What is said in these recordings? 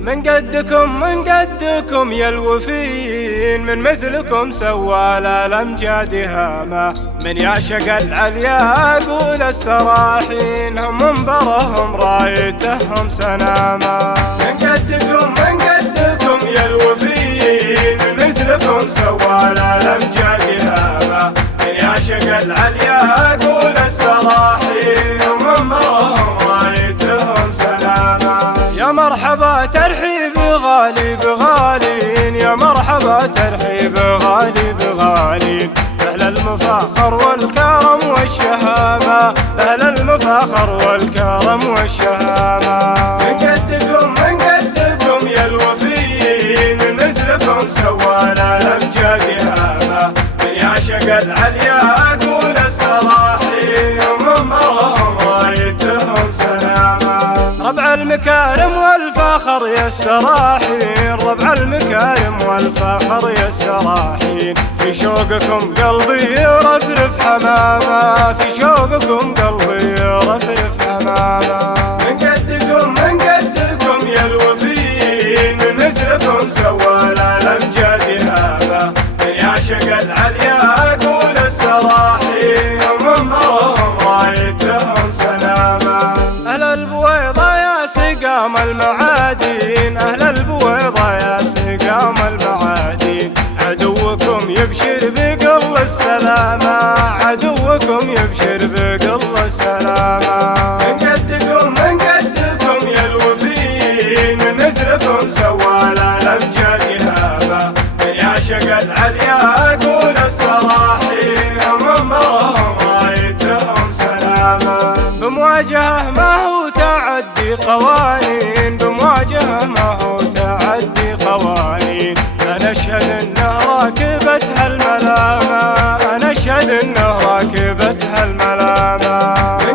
من قدكم يا الوفيين، من مثلكم سوى الأمجاد هاما. من يعشق العليا قول السراحين، هم منبرهم رايتهم سناما. من قدكم يا الوفيين، من مثلكم سوى الأمجاد هاما. من يعشق العليا قول السراحين، هم منبرهم رايتهم سناما. يا مرحبا ترحيب غالي بغالين، يا مرحبا ترحيب غالي بغالين. أهل المفاخر والكرم والشهامة، أهل المفاخر والكرم والشهامة. من قدكم يا الوفيين، من مثلكم سوى الأمجاد هاما. من يعشق العليا قول السراحين، هم مرهم رايتهم سناما. ربع المكارم والفخر يا السراحين، ربع المكارم والفخر يا السراحين. في شوقكم قلبي يرفرف حمامة، في شوقكم قلبي يرفرف حمامة. من قدكم يا الوفيين، من مثلكم سوى الأمجاد هاما. من يعشق العليا قول السراحين، هم مرهم رايتهم سناما. أهل البويضة يا سقام المعادين، أهل البويضة يا سقام المعادين. عدوكم يبشر بقل السلامة، عدوكم يبشر بقل السلامة. من قدكم يا الوفيين، من مثلكم سوى الأمجاد هاما. من يعشق العليا قول السراحين، هم مرهم رايتهم سلامة. بمواجهة ما هو تعدي قوانين، بمواجهة ما هو تعدي قوانين. أنا أشهد إنه راكبتها الملامة، أنا أشهد إنه راكبتها الملامة. من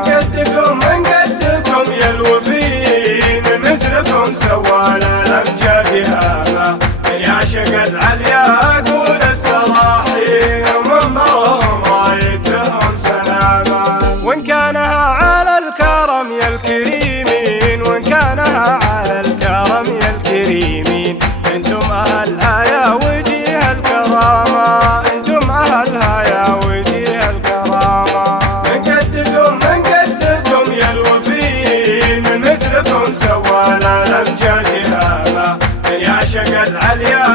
قدكم يا الوفيين، من مثلكم سوى الأمجاد هاما. من يعشق العليا قول السراحين، هم مرهم رايتهم سناما. وإن كانها على الكرم يا الكريمين، وإن كانها على الكرم يا الكريمين. انتم أهلها يا وجيه الكرامة، انتم أهلها يا وجيه الكرامة. من قدكم يا الوفيين، من مثلكم سوى الأمجاد هاما. من يعشق العليا